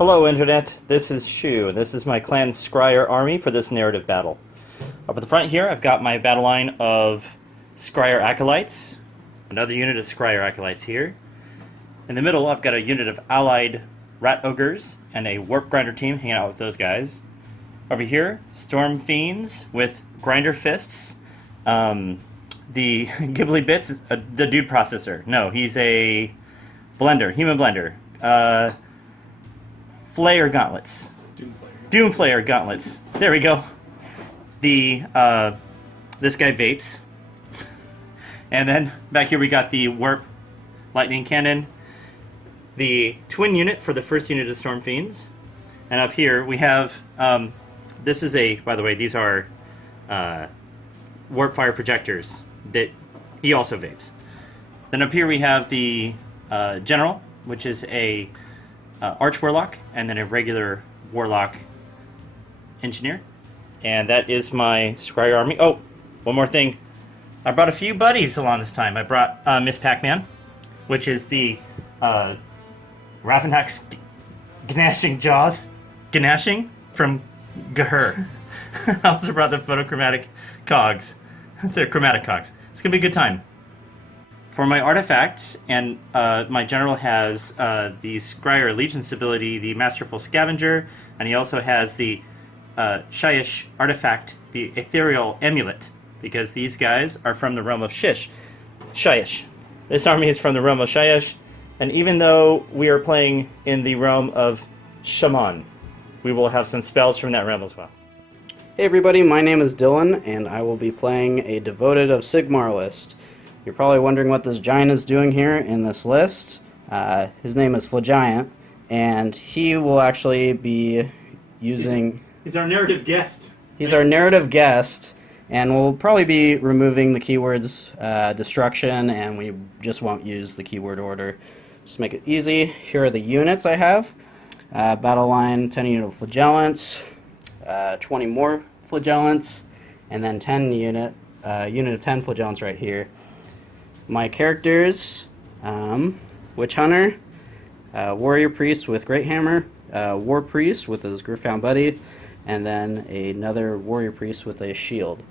Hello Internet, this is Shu, and this is my clan Skryre army for this narrative battle. Up at the front here, I've got my battle line of Skryre Acolytes, another unit of Skryre Acolytes here. In the middle, I've got a unit of allied Rat Ogres and a Warp Grinder team hanging out with those guys. Over here, Storm Fiends with Grinder Fists. The Ghibli Bits is the Dude Processor. No, he's a blender, human blender. Flayer Gauntlets. Doomflayer Gauntlets. There we go. This guy vapes. And then back here we got the Warp Lightning Cannon. The twin unit for the first unit of Storm Fiends. And up here we have, this is by the way, these are Warp Fire Projectors that he also vapes. Then up here we have the General, which is a Arch Warlock, and then a regular Warlock Engineer. And that is my Skryre army. Oh, one more thing. I brought a few buddies along this time. I brought Miss Pac-Man, which is the Ravenak's Gnashing Jaws. Gnashing from Gahur. I also brought the Photochromatic Cogs. They're chromatic cogs. It's going to be a good time. For my artifacts, and my general has the Skryre Allegiance ability, the Masterful Scavenger, and he also has the Shyish artifact, the Ethereal Amulet, because these guys are from the realm of Shyish. This army is from the realm of Shyish, and even though we are playing in the realm of Shaman, we will have some spells from that realm as well. Hey everybody, my name is Dylan, and I will be playing a Devoted of Sigmar list. You're probably wondering what this giant is doing here in this list. His name is Flagiant, and he will actually be using... He's our narrative guest. He's our narrative guest, and we'll probably be removing the keywords destruction, and we just won't use the keyword order. Just make it easy. Here are the units I have. Battle line, 10 unit of Flagellants, 20 more Flagellants, and then 10 unit of 10 Flagellants right here. My characters, Witch Hunter, Warrior Priest with Great Hammer, War Priest with his Gryph-hound buddy, and then another Warrior Priest with a shield.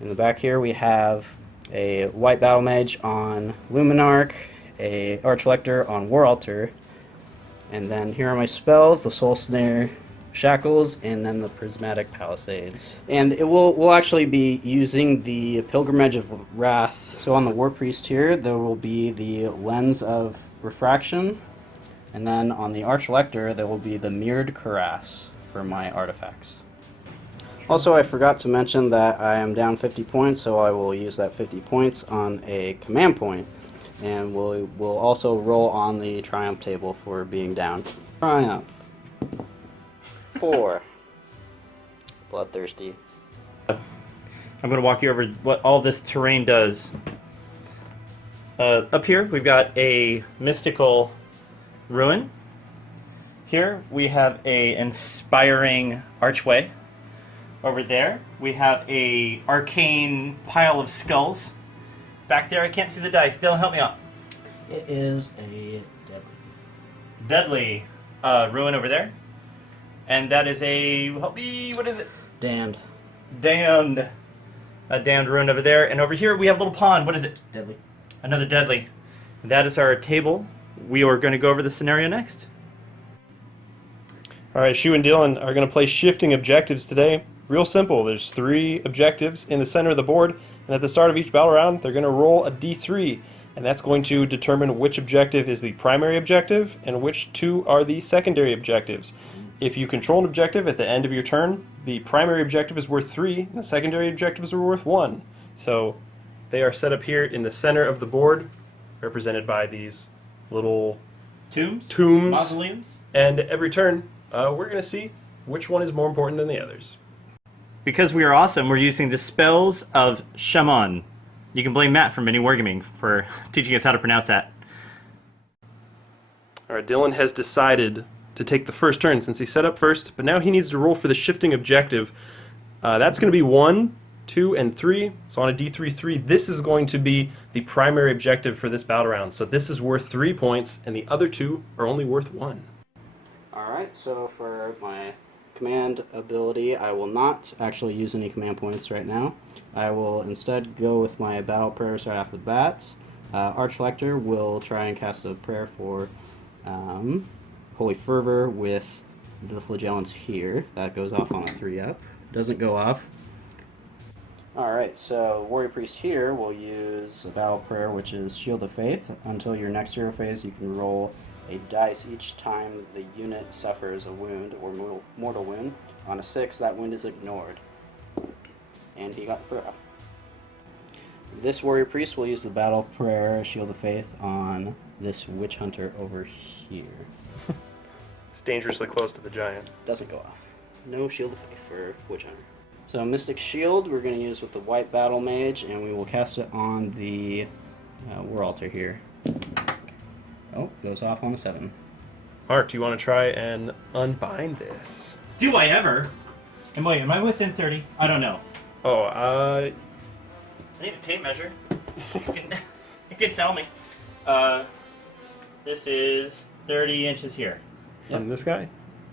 In the back here we have a White Battle Mage on Luminarch, a Archlector on War Altar, and then here are my spells, the Soul Snare, Shackles, and then the Prismatic Palisades. And we'll actually be using the Pilgrimage of Wrath. So on the War Priest here, there will be the Lens of Refraction, and then on the Archlector, there will be the Mirrored Cuirass for my artifacts. Also, I forgot to mention that I am down 50 points, so I will use that 50 points on a command point, and we'll also roll on the Triumph table for being down. Triumph. 4. Bloodthirsty. I'm going to walk you over what all this terrain does. Up here, we've got a mystical ruin. Here, we have a inspiring archway. Over there, we have a arcane pile of skulls. Back there, I can't see the dice. Dylan, help me out. It is a deadly ruin over there. And that is help me, what is it? Damned. A damned ruin over there. And over here we have a little pond. What is it? Deadly. Another deadly. And that is our table. We are going to go over the scenario next. Alright, Shu and Dylan are going to play shifting objectives today. Real simple. There's 3 objectives in the center of the board, and at the start of each battle round, they're going to roll a d3, and that's going to determine which objective is the primary objective and which 2 are the secondary objectives. If you control an objective at the end of your turn, the primary objective is worth 3, and the secondary objectives are worth 1. So they are set up here in the center of the board, represented by these little Tombs? Mausoleums. And every turn, we're going to see which one is more important than the others. Because we are awesome, we're using the spells of Shaman. You can blame Matt from Mini Wargaming for teaching us how to pronounce that. Alright, Dylan has decided to take the first turn since he set up first, but now he needs to roll for the shifting objective. That's going to be 1, 2, and 3. So on a D3-3, this is going to be the primary objective for this battle round. So this is worth 3 points, and the other 2 are only worth 1. Alright, so for my command ability, I will not actually use any command points right now. I will instead go with my battle prayers right off the bat. Archlector will try and cast a prayer for Holy Fervor with the flagellants here. That goes off on a 3-up. Doesn't go off. Alright, so Warrior Priest here will use a battle prayer, which is Shield of Faith. Until your next hero phase, you can roll a dice each time the unit suffers a wound or mortal wound. On a 6, that wound is ignored. And he got prayer off. This Warrior Priest will use the battle prayer Shield of Faith on this Witch Hunter over here. It's dangerously close to the giant. Doesn't go off. No Shield of Faith for Witch Hunter. So Mystic Shield we're going to use with the White Battle Mage, and we will cast it on the War Altar here. Oh, goes off on a 7. Mark, do you want to try and unbind this? Do I ever? And wait, am I within 30? I don't know. Oh, I need a tape measure. You can tell me. This is 30 inches here. from this guy?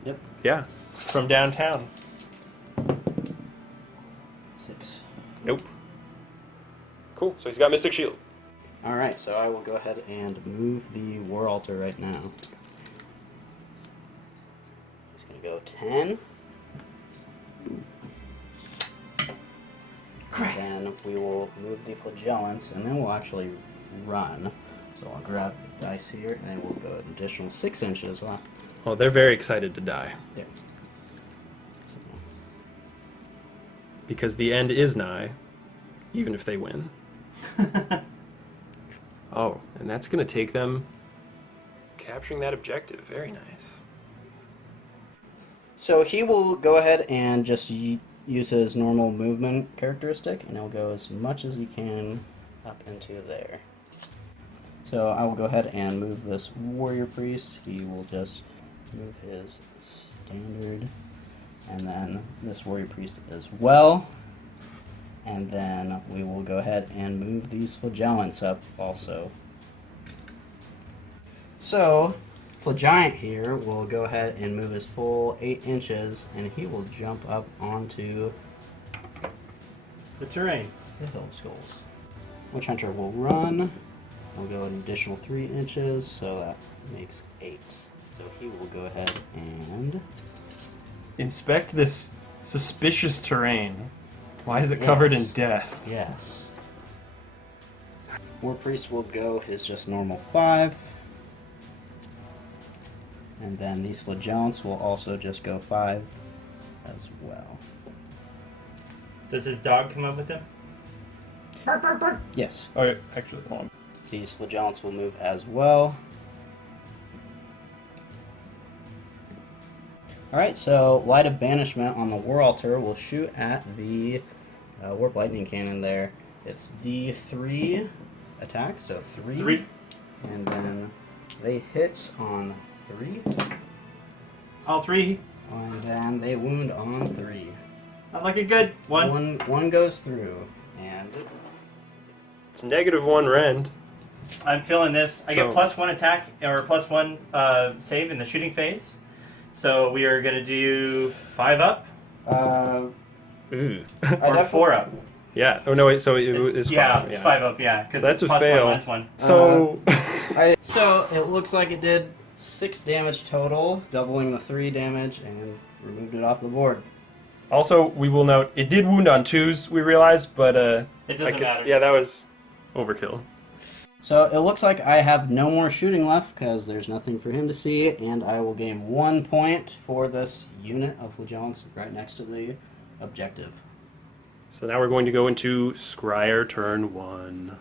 Yep. Yeah, from downtown. 6. Nope. Cool, so he's got Mystic Shield. Alright, so I will go ahead and move the War Altar right now. He's going to go 10. And then we will move the Flagellants, and then we'll actually run. So I'll grab the dice here, and then we'll go an additional 6 inches. Wow. Oh, they're very excited to die. Yeah. Because the end is nigh, even if they win. Oh, and that's going to take them capturing that objective. Very nice. So he will go ahead and just use his normal movement characteristic, and he'll go as much as he can up into there. So I will go ahead and move this Warrior Priest. He will just move his standard, and then this Warrior Priest as well. And then we will go ahead and move these Flagellants up also. So, Flagiant here will go ahead and move his full 8 inches, and he will jump up onto the terrain. the Hill Skulls. Witch Hunter will run. We'll go an additional 3 inches, so that makes 8. So he will go ahead and Inspect this suspicious terrain. Why is it covered in Yes. death? Yes. War Priest will go his just normal 5. And then these Flagellants will also just go 5 as well. Does his dog come up with him? Bark, bark, bark. Yes. Oh, yeah, actually, hold on. These Flagellants will move as well. Alright, so Light of Banishment on the War Altar will shoot at the Warp Lightning Cannon there. It's D3 attack, so 3. 3. And then they hit on 3. All 3. And then they wound on 3. Not looking good. 1. One goes through. And It's -1 rend. I'm feeling this. I So- get +1 attack or +1 save in the shooting phase. So we are going to do 5 up Ooh. or 4 up. Yeah. Oh, no, wait, so it's 5. Yeah, it's 5 up, yeah. Because So that's it's a fail. +1. So, so it looks like it did 6 damage total, doubling the 3 damage, and removed it off the board. also, we will note, it did wound on 2s, we realized, but, It doesn't matter. yeah, that was overkill. So it looks like I have no more shooting left because there's nothing for him to see, and I will gain 1 point for this unit of Flagellants right next to the objective. So now we're going to go into Skryre turn 1.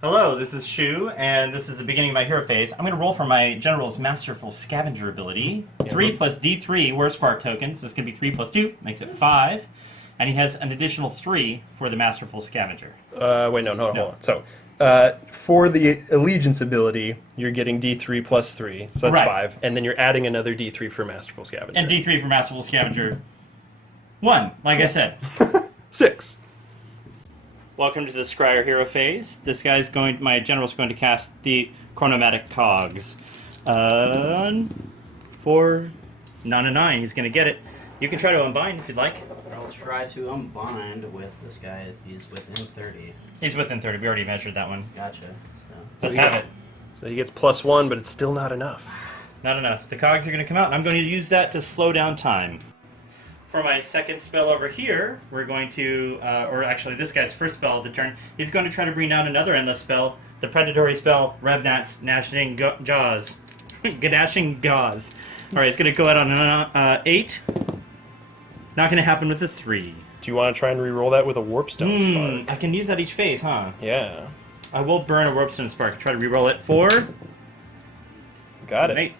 Hello, this is Shu, and this is the beginning of my hero phase. I'm going to roll for my General's Masterful Scavenger ability. 3 plus D3 War Spark tokens. This can be 3 plus 2, makes it 5. And he has an additional 3 for the Masterful Scavenger. Wait, no, hold on. So, for the Allegiance ability, you're getting D3 plus 3, so that's Right. 5. And then you're adding another D3 for Masterful Scavenger. And D3 for Masterful Scavenger. 1, like I said. 6. Welcome to the Skryre hero phase. My general's going to cast the Chronomatic Cogs. 4, Not a 9. He's going to get it. You can try to unbind if you'd like. I'll try to unbind with this guy if he's within 30. He's within 30. We already measured that one. Gotcha. Let's have it. So he gets +1, but it's still not enough. Not enough. The cogs are going to come out, and I'm going to use that to slow down time. For my second spell over here, we're going to, or actually this guy's first spell of the turn, he's going to try to bring down another endless spell, the predatory spell, Revenant's Gnashing Jaws. Gnashing Jaws. Alright, it's going to go out on an 8. Not going to happen with a 3. Do you want to try and re-roll that with a Warpstone Spark? I can use that each phase, huh? Yeah. I will burn a Warpstone Spark. Try to re-roll it. 4. Got it. 8.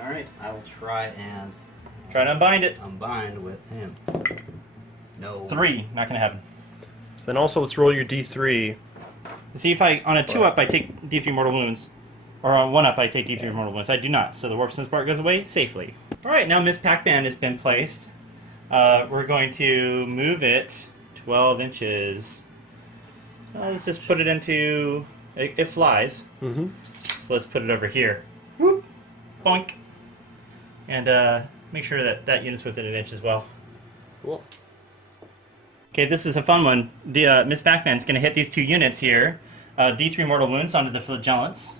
Alright, I will try and Try to unbind it. unbind with him. No. 3. Not going to happen. So then also let's roll your D3. See if I, on a 2-up, I take D3 Mortal Wounds. Or on 1-up, I take D3 Mortal Wounds. I do not. So the Warpstone Spark goes away safely. Alright, now Miss Pac-Man has been placed. We're going to move it 12 inches. Let's just put it into... It flies. Mm-hmm. So let's put it over here. Whoop! Boink! And make sure that that unit's within an inch as well. Cool. Okay, this is a fun one. The Miss Pac-Man's going to hit these 2 units here. D3 Mortal Wounds onto the Flagellants.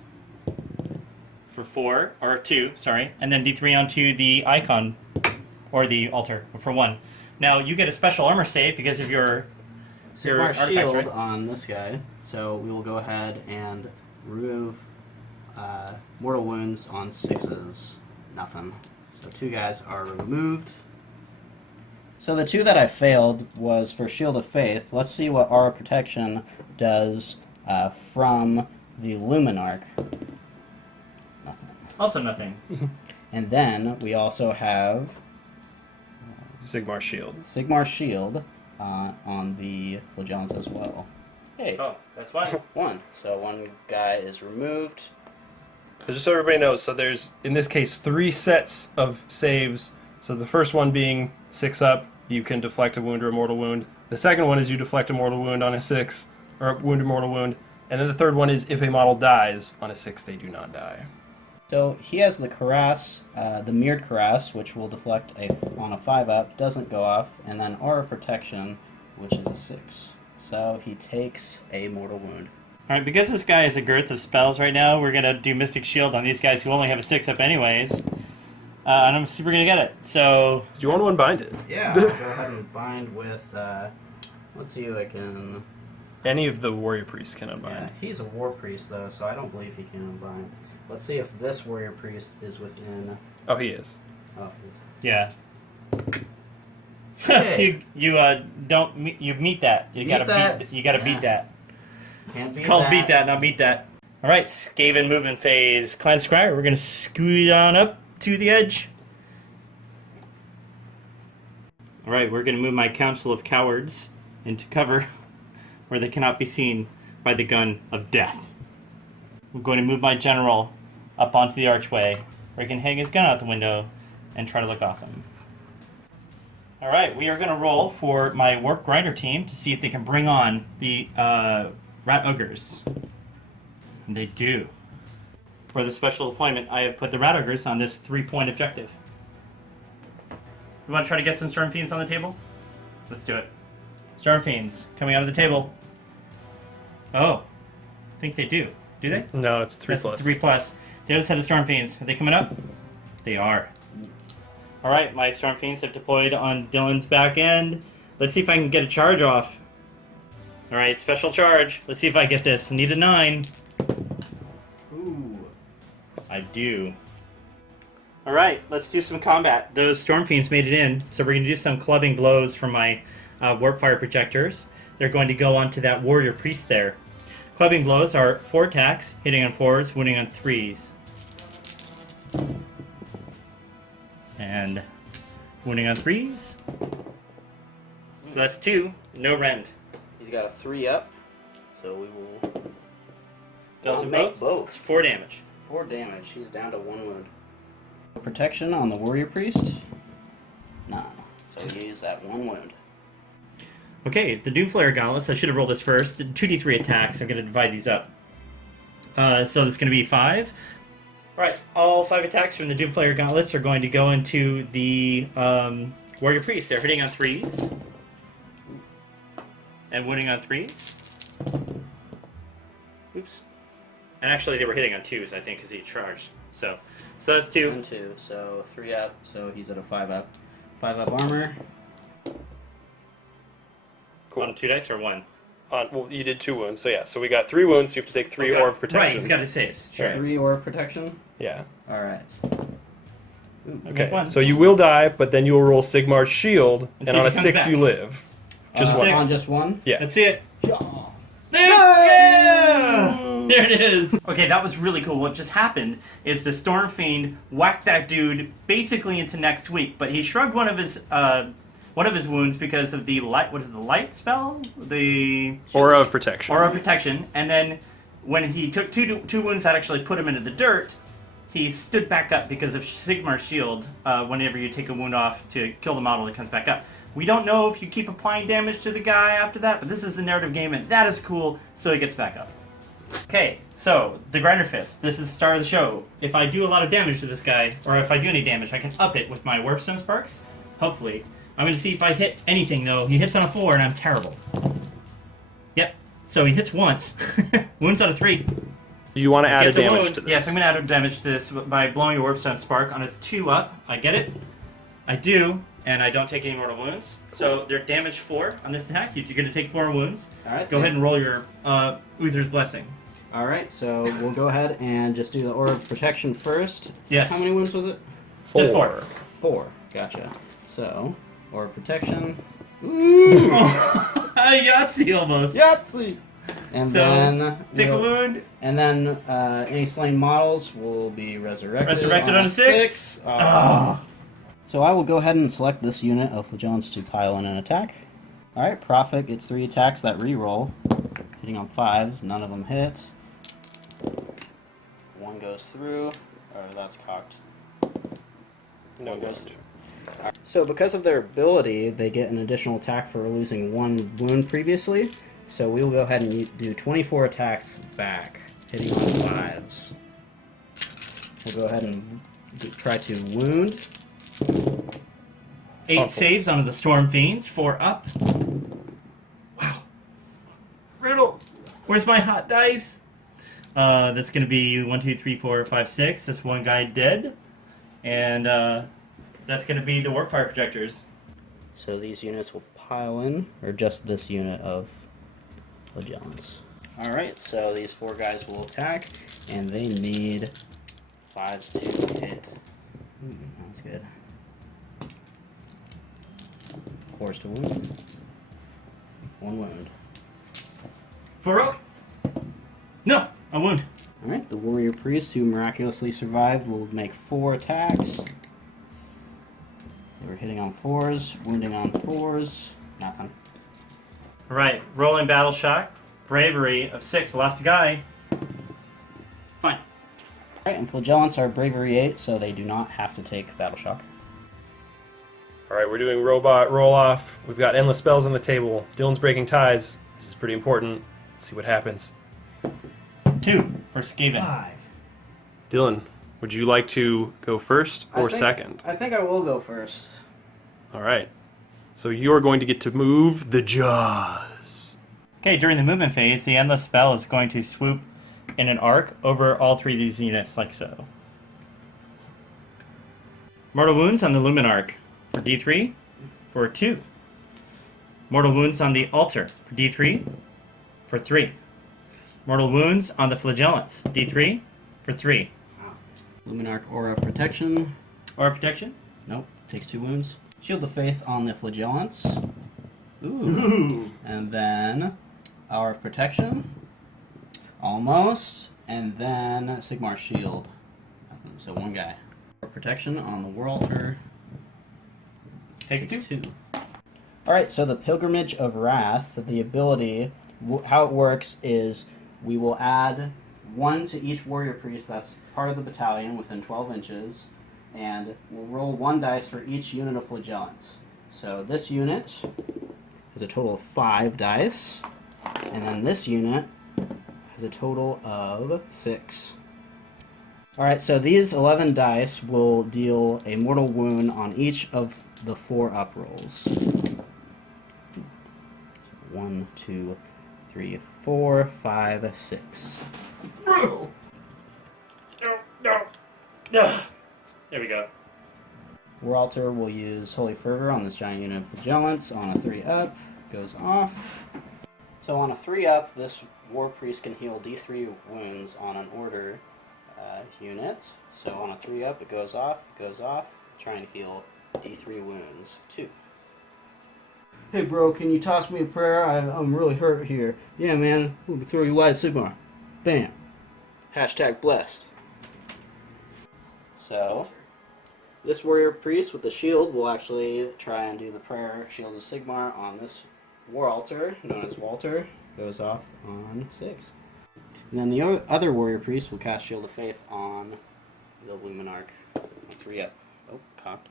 For 4, or 2, sorry. And then D3 onto the Icon, or the Altar, for 1. Now, you get a special armor save because of your Sigmar artifacts, Shield right? on this guy, so we will go ahead and remove mortal wounds on 6s. Nothing. So 2 guys are removed. So the 2 that I failed was for Shield of Faith. Let's see what Aura Protection does from the Luminarch. Nothing. Also nothing. And then we also have Sigmar Shield. Sigmar Shield on the Flagellants as well. Hey, Oh, that's fine. 1. So 1 guy is removed. So just so everybody knows, so there's, in this case, 3 sets of saves. So the first one being 6-up, you can deflect a wound or a mortal wound. The second one is you deflect a mortal wound on a 6, or a wound or mortal wound. And then the third one is if a model dies on a 6, they do not die. So he has the Cuirass, the Mirrored Cuirass, which will deflect on a 5-up, doesn't go off, and then Aura Protection, which is a 6. So he takes a mortal wound. Alright, because this guy is a girth of spells right now, we're going to do Mystic Shield on these guys who only have a 6-up anyways. And I'm super going to get it. So... Do you want to unbind it? Yeah, I'll go ahead and bind with, let's see who I can... Any of the warrior priests can unbind. Yeah, he's a war priest though, so I don't believe he can unbind. Let's see if this warrior priest is within... Oh, he is. Oh, Yeah. Hey. you meet that. You Meet gotta that. beat. You gotta beat that. Can't It's beat called that. beat that, not beat that. All right, Skaven movement phase. Clan Skryre. We're gonna scoot on up to the edge. All right, we're gonna move my Council of Cowards into cover, where they cannot be seen by the gun of death. I'm going to move my general up onto the archway, where he can hang his gun out the window and try to look awesome. Alright, we are going to roll for my Warp Grinder team to see if they can bring on the Rat Ogres. And they do. For the special deployment, I have put the Rat Ogres on this 3-point objective. You want to try to get some Storm Fiends on the table? Let's do it. Storm Fiends, coming out of the table. Oh, I think they do. Do they? No, it's 3+. That's 3+. The other set of Storm Fiends, are they coming up? They are. Alright, my Storm Fiends have deployed on Dylan's back end. Let's see if I can get a charge off. Alright, special charge. Let's see if I get this. I need a 9. Ooh. I do. Alright, let's do some combat. Those Storm Fiends made it in, so we're going to do some clubbing blows from my Warp Fire projectors. They're going to go onto that Warrior Priest there. Clubbing blows are 4 attacks, hitting on 4s, wounding on 3s. And wounding on 3s. So that's 2, no rend. He's got a 3-up, so we will... Those are make both. It's 4 damage. 4 damage. He's down to 1 wound. Protection on the Warrior Priest? None. So he's at 1 wound. Okay, the Doomflayer Gauntlets, I should have rolled this first. 2d3 attacks, I'm going to divide these up. So it's going to be 5, Alright, all 5 attacks from the Doomflayer Gauntlets are going to go into the Warrior Priest. They're hitting on 3s. And wounding on 3s. Oops. And actually they were hitting on 2s, I think, because he charged. So that's 2. And 2, so 3 up, so he's at a 5 up. 5 up armor. Cool. On 2 dice or 1? Well, you did 2 wounds, so yeah. So we got 3 wounds, so you have to take 3 Okay. Orb Protections. Right, he's got his saves. Sure. 3 orb protection. Yeah. Alright. Okay, One. so you will die, but then you will roll Sigmar's Shield, And and see on a if he comes 6 back. you live. Just one. Six. On just 1? Yeah. Let's see it. Yeah. Yeah! There it is. Okay, that was really cool. What just happened is the Storm Fiend whacked that dude basically into next week, but he shrugged one of his wounds because of the light. What is it, the light spell? The Aura of Protection. Aura of Protection. And then when he took two wounds that actually put him into the dirt, he stood back up because of Sigmar Shield. Whenever you take a wound off to kill the model, it comes back up. We don't know if you keep applying damage to the guy after that, but this is a narrative game, and that is cool, so he gets back up. Okay, so, the Grinder Fist. This is the start of the show. If I do a lot of damage to this guy, or if I do any damage, I can up it with my Warpstone Sparks. Hopefully. I'm going to see if I hit anything, though. He hits on a 4, and I'm terrible. Yep, so he hits once. Wounds out of 3. You want to add a Get the damage wound. to this. Yes, I'm going to add a damage to this by blowing a Warpstone Spark on a 2 up. I get it. I do, and I don't take any mortal wounds. So they're damage 4 on this attack. You're going to take 4 wounds. Alright. Go ahead and roll your Uther's Blessing. Alright, so we'll go ahead and just do the Aura of Protection first. Yes. How many wounds was it? Just 4. 4. Gotcha. So, Aura of Protection. Ooh! Yahtzee almost. Yahtzee! And So, then take a wound. And then any slain models will be resurrected. Resurrected on a 6. So I will go ahead and select this unit of Flagellants to pile in an attack. Alright, Prophet gets 3 attacks that reroll. Hitting on 5s, none of them hit. 1 goes through, or that's cocked. No One goes wound. through. So because of their ability, they get an additional attack for losing 1 wound previously. So we will go ahead and do 24 attacks back, hitting on 5s. We'll go ahead and try to wound. 8 saves onto the Storm Fiends. 4 up. Wow. Riddle. Where's my hot dice? That's going to be 1, 2, 3, 4, 5, 6. That's 1 guy dead. And that's going to be the Warpfire Projectors. So these units will pile in, or just this unit of Flagellants. Alright, so these 4 guys will attack, and they need 5s to hit. That's good. 4s to wound. 1 wound. 4 up. No, a wound. Alright, the Warrior Priest, who miraculously survived, will make 4 attacks. They were hitting on 4s, wounding on 4s. Nothing. Alright, rolling Battle Shock. Bravery of 6. Lost a guy. Fine. Alright, and Flagellants are Bravery 8, so they do not have to take Battle Shock. Alright, we're doing Robot Roll-Off. We've got endless spells on the table. Dylan's breaking ties. This is pretty important. Let's see what happens. 2 for Skaven. 5. Dylan, would you like to go first or second? I think I will go first. Alright. So you're going to get to move the Jaws. Okay, during the movement phase, the Endless Spell is going to swoop in an arc over all 3 of these units, like so. Mortal Wounds on the Lumen Arc for D3 for 2. Mortal Wounds on the Altar for D3 for 3. Mortal Wounds on the Flagellants, D3 for 3. Luminarch Aura Protection. Aura Protection? Nope, takes 2 wounds. Shield of Faith on the Flagellants. Ooh. Ooh. And then Hour of Protection. Almost. And then Sigmar Shield. Nothing, so 1 guy. Aura Protection on the War Altar. Takes 2. Alright, so the Pilgrimage of Wrath, the ability, how it works is we will add 1 to each warrior priest that's part of the battalion within 12 inches, and we'll roll 1 dice for each unit of Flagellants. So this unit has a total of 5 dice, and then this unit has a total of 6. Alright, so these 11 dice will deal a mortal wound on each of the 4 up rolls. 1, 2, 3, 4, 5, 6. No. There we go. Waralter will use Holy Fervor on this giant unit of Vigilance. On a 3 up, goes off. So on a 3 up, this War Priest can heal D3 wounds on an order unit. So on a 3 up, it goes off, trying to heal D3 wounds, 2. Hey bro, can you toss me a prayer? I'm really hurt here. Yeah man, we'll throw you wide Sigmar. Bam. Hashtag blessed. So, this warrior priest with the shield will actually try and do the prayer Shield of Sigmar on this war altar, known as Walter. Goes off on 6. And then the other warrior priest will cast Shield of Faith on the Luminarch. 3 up. Oh, cocked.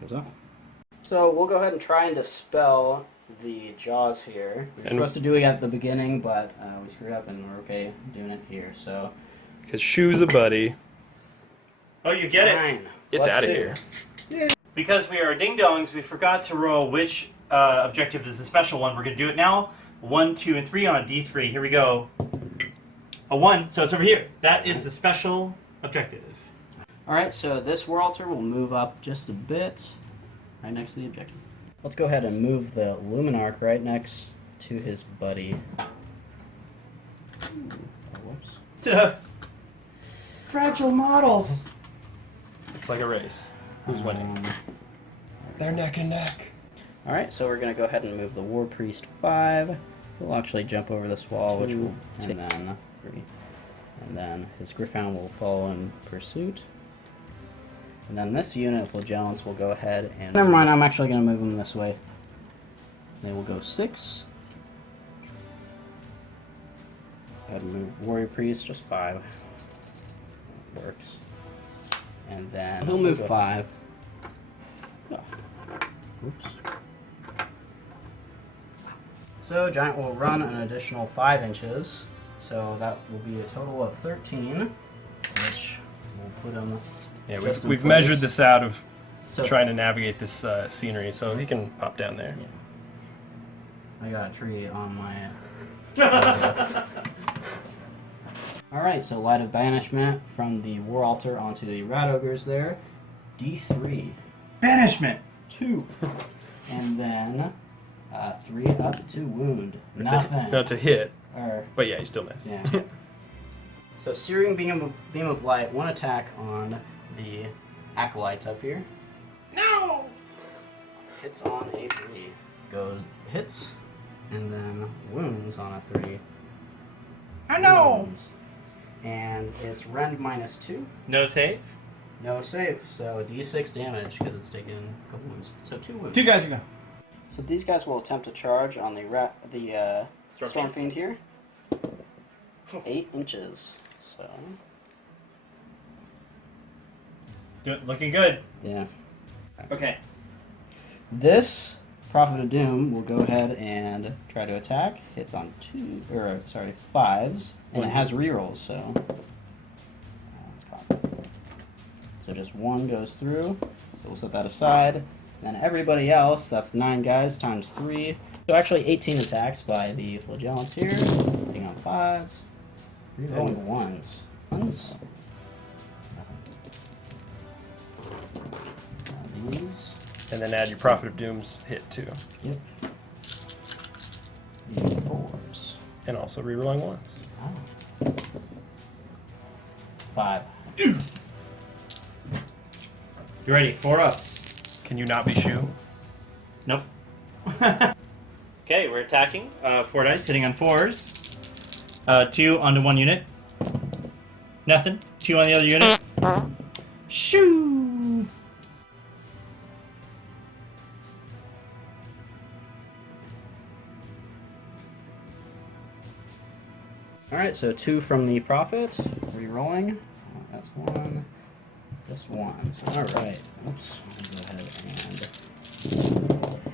Goes off. So we'll go ahead and try and dispel the jaws here. We were supposed to do it at the beginning, but we screwed up and we're okay doing it here. So. Because Shoe's a buddy. Oh, you get it. 9. It's out of here. Yeah. Because we are ding-dongs, we forgot to roll which objective is the special one. We're going to do it now. 1, 2, and 3 on a D3. Here we go. A 1, so it's over here. That is the special objective. Alright, so this war altar will move up just a bit, right next to the objective. Let's go ahead and move the Luminarch right next to his buddy. Whoops. Fragile models. It's like a race. Who's winning? They're neck and neck. Alright, so we're going to go ahead and move the War Priest 5. He'll actually jump over this wall, which will... And then 3. And then his Griffon will follow in pursuit. And then this unit of Flagellants will go ahead and... Never mind, I'm actually going to move them this way. They will go 6. Go ahead and move Warrior Priest, just 5. Works. And then he'll move 5. Oh. Oops. So Giant will run an additional 5 inches. So that will be a total of 13, which will put him... Yeah, we've measured this out of trying to navigate this scenery, so he can pop down there. Yeah. I got a tree on my... Alright, so Light of Banishment from the War Altar onto the Rat Ogres there. D3. Banishment! 2. And then 3 up to wound. Nothing. No, to hit. Or, but yeah, you still miss. Yeah. So Searing Beam of Light, 1 attack on the Acolytes up here. No! Hits on a 3. Hits, and then wounds on a 3. I know! Wounds. And it's rend -2. No save? No save, so d6 damage because it's taking a couple wounds. So 2 wounds. 2 guys go. So these guys will attempt to charge on the Storm Fiend here. 8 inches. So. Good, looking good. Yeah. Okay. This Prophet of Doom will go ahead and try to attack. Hits on 5s, and it has rerolls, so. So just 1 goes through. So we'll set that aside. Then everybody else, that's 9 guys times 3. So actually 18 attacks by the Flagellants here. Hitting on 5s. Rerolling 1s. 1s. These. And then add your Prophet of Doom's hit too. Yep. These 4s. And also rerolling 1s. Oh. 5. You ready? 4 ups. Can you not be Shoe? Nope. Okay, we're attacking. 4 dice, hitting on 4s. 2 onto 1 unit. Nothing. 2 on the other unit. Shoo! Alright, so 2 from the Prophet. Rerolling. That's 1. Just 1. So, alright. Oops. I'll go ahead and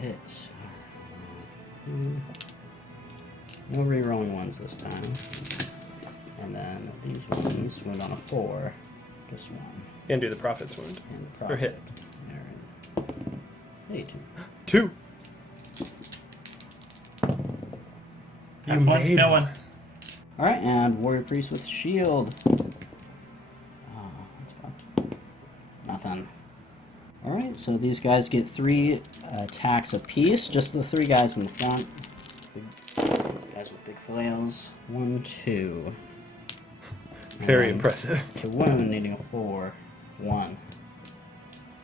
hit. No rerolling 1s this time. And then these ones wound on a 4. Just 1. And do the Prophet's wound. And Or hit. Alright. Hey, 2. Pass one, fail one. Alright, and Warrior Priest with Shield. Oh, that's fucked. Nothing. Alright, so these guys get 3 attacks apiece. Just the 3 guys in the front. Guys with big flails. 1, 2. Very And impressive. to wound, needing a 4. 1.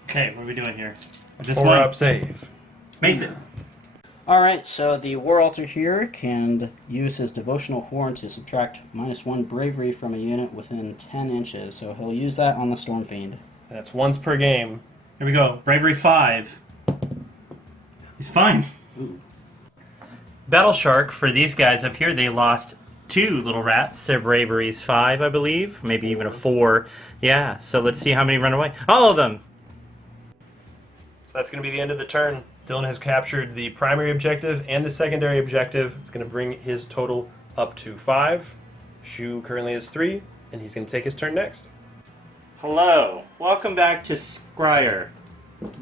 Okay, what are we doing here? Just 4 one. up save. Makes it. Alright, so the War Altar here can use his Devotional Horn to subtract -1 bravery from a unit within 10 inches. So he'll use that on the Storm Fiend. That's once per game. Here we go. Bravery 5. He's fine. Ooh. Battle Shark, for these guys up here, they lost 2 little rats. Their bravery's 5, I believe. Maybe even a 4. Yeah, so let's see how many run away. All of them! So that's going to be the end of the turn. Dylan has captured the primary objective and the secondary objective. It's going to bring his total up to 5. Shu currently has 3, and he's going to take his turn next. Hello. Welcome back to Skryre.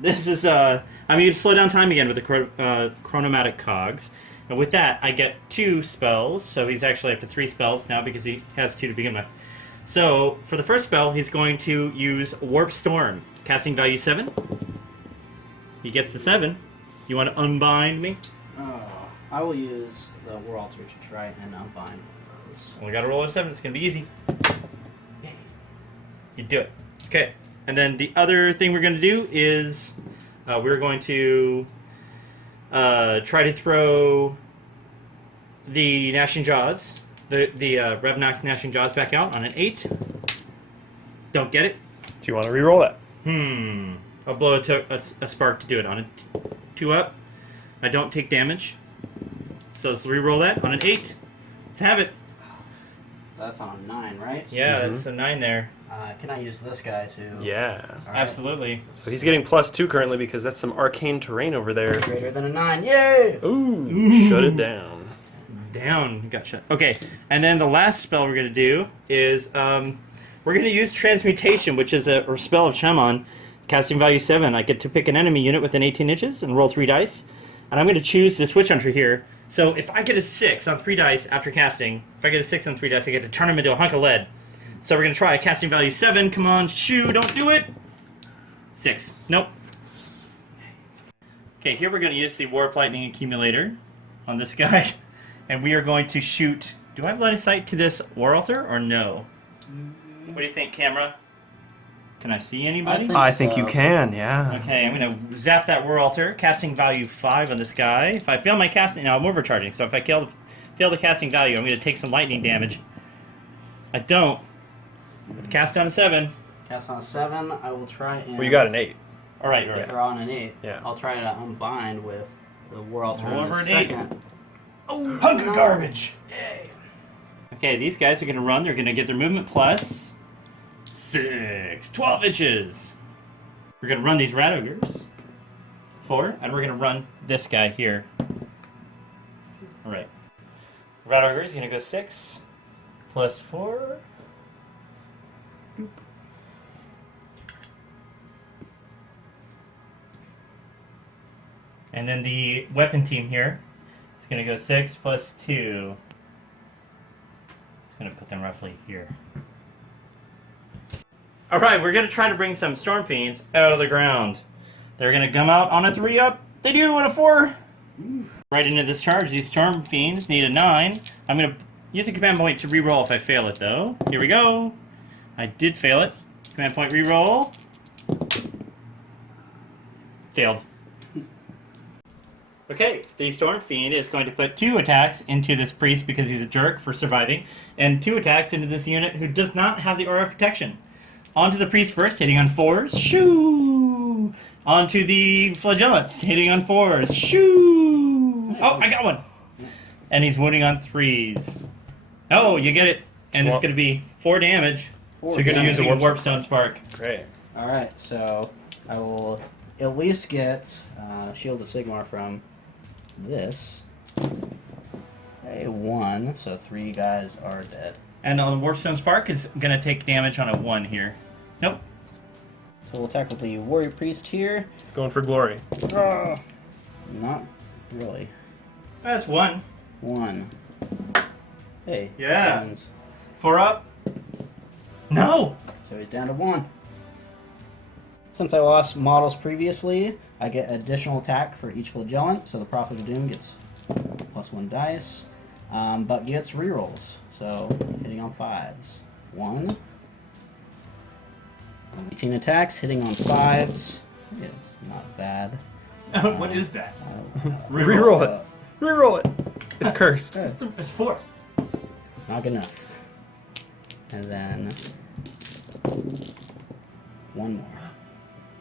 This is, I'm going to slow down time again with the chronomatic cogs. And with that, I get 2 spells, so he's actually up to 3 spells now because he has 2 to begin with. So, for the first spell, he's going to use Warp Storm, casting value 7. He gets the 7. You want to unbind me? Oh, I will use the War Altar to try and unbind those. We got to roll a 7. It's going to be easy. You do it. Okay. And then the other thing we're going to do is we're going to try to throw the Gnashing Jaws, the Revnox Gnashing Jaws back out on an 8. Don't get it. Do you want to re-roll that? I'll blow a spark to do it on a 2 up. I don't take damage. So let's re-roll that on an 8. Let's have it. That's on a 9, right? Yeah, that's a 9 there. Can I use this guy to... Yeah. All right. Absolutely. So he's getting +2 currently because that's some arcane terrain over there. Greater than a 9. Yay! Ooh. Shut it down. Down. Gotcha. Okay, and then the last spell we're going to do is we're going to use Transmutation, which is a spell of Shaman, casting value 7. I get to pick an enemy unit within 18 inches and roll 3 dice. And I'm going to choose this Witch Hunter here. So if I get a 6 on 3 dice after casting, if I get a 6 on 3 dice, I get to turn him into a hunk of lead. So we're going to try casting value 7. Come on, Shu, don't do it. 6. Nope. Okay, here we're going to use the Warp Lightning Accumulator on this guy. And we are going to shoot... Do I have line of sight to this War Altar or no? What do you think, camera? Can I see anybody? I think you so. can, yeah. Okay, I'm going to zap that War Altar. Casting value 5 on this guy. If I fail my casting... Now, I'm overcharging, so if I fail the casting value, I'm going to take some lightning damage. I don't. Cast on a 7. Cast on a 7. I will try and... Well, you got an 8. All right, all right. Draw on an 8. Yeah. I'll try to unbind with the War Altar Roll in over a an 8. second. Oh, hunk of garbage! Yay! Okay, these guys are going to run. They're going to get their movement plus 6. 12 inches! We're going to run these Rat Ogres. 4. And we're going to run this guy here. Alright. Rat Ogre is going to go 6. Plus 4. Boop. And then the weapon team here is going to go 6 plus 2. It's going to put them roughly here. Alright, we're going to try to bring some Storm Fiends out of the ground. They're going to come out on a 3 up. They do on a 4. Right into this charge. These Storm Fiends need a 9. I'm going to use a command point to reroll if I fail it, though. Here we go. I did fail it. Command point reroll. Failed. Okay, the Storm Fiend is going to put 2 attacks into this priest because he's a jerk for surviving, and 2 attacks into this unit who does not have the Aura of Protection. Onto the priest first, hitting on 4s. Shoo! Onto the flagellants, hitting on 4s. Shoo! Oh, I got one! And he's wounding on 3s. Oh, you get it. And it's going to be 4 damage. So you're going to use a Warpstone Spark. Great. Alright, so I will at least get Shield of Sigmar from this. A 1, so 3 guys are dead. And the Warpstone Spark is going to take damage on a 1 here. Nope. So we'll attack with the Warrior Priest here. Going for glory. Not really. That's 1. 1. Hey. Yeah. Friends. 4 up. No! So he's down to 1. Since I lost models previously, I get additional attack for each Flagellant, so the Prophet of Doom gets +1 dice, but gets rerolls. So hitting on 5s. 1. 18 attacks, hitting on 5s. It's not bad. What is that? Reroll it. Reroll it. It's cursed. It's 4. Not good enough. And then 1 more.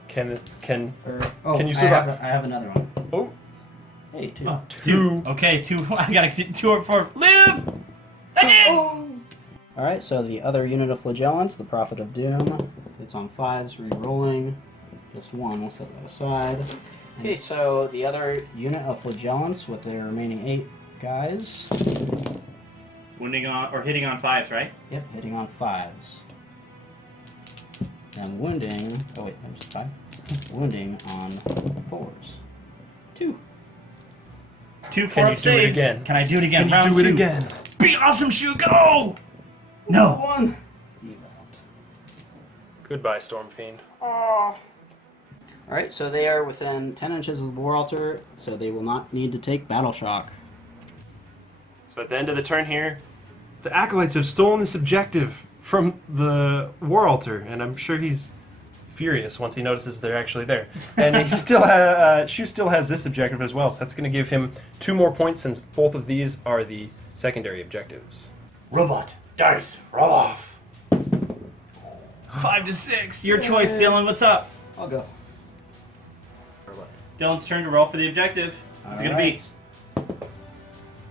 Can you I survive? have another one. Oh, Hey, 2. Oh, 2. Okay, 2. I gotta get 2 or 4. Live! Again! Alright, so the other unit of Flagellants, the Prophet of Doom, it's on 5s, re-rolling. Just 1, we'll set that aside. Okay, so the other unit of Flagellants with their remaining 8 guys. Wounding on, or hitting on 5s, right? Yep, hitting on 5s. And wounding, oh wait, that was 5. Wounding on 4s. 2. 2 Can 4 you up do it saves. again? Can I do it again? Can you Round do it 2. again? Be awesome, Shu, go! No. 1. Goodbye, Storm Fiend. Alright, so they are within 10 inches of the War Altar, so they will not need to take Battle Shock. So at the end of the turn here, the Acolytes have stolen this objective from the War Altar, and I'm sure he's furious once he notices they're actually there. And he still Shu still has this objective as well, so that's going to give him 2 more points since both of these are the secondary objectives. Robot, dice, roll off. 5 to 6. Your choice, Dylan. What's up? I'll go. Dylan's turn to roll for the objective. What's it gonna be?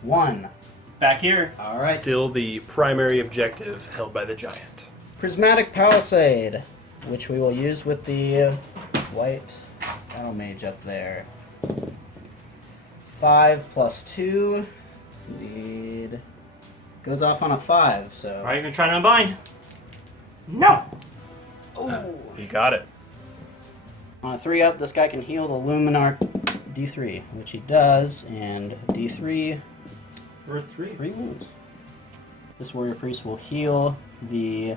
1. Back here. Alright. Still the primary objective held by the Giant. Prismatic Palisade, which we will use with the white Battle Mage up there. 5 plus 2. Indeed. Goes off on a 5, so. Alright, you're gonna try to unbind. No! You got it. On a 3 up, this guy can heal the Luminarch D3, which he does, and D3 For 3. 3 wounds. This Warrior Priest will heal the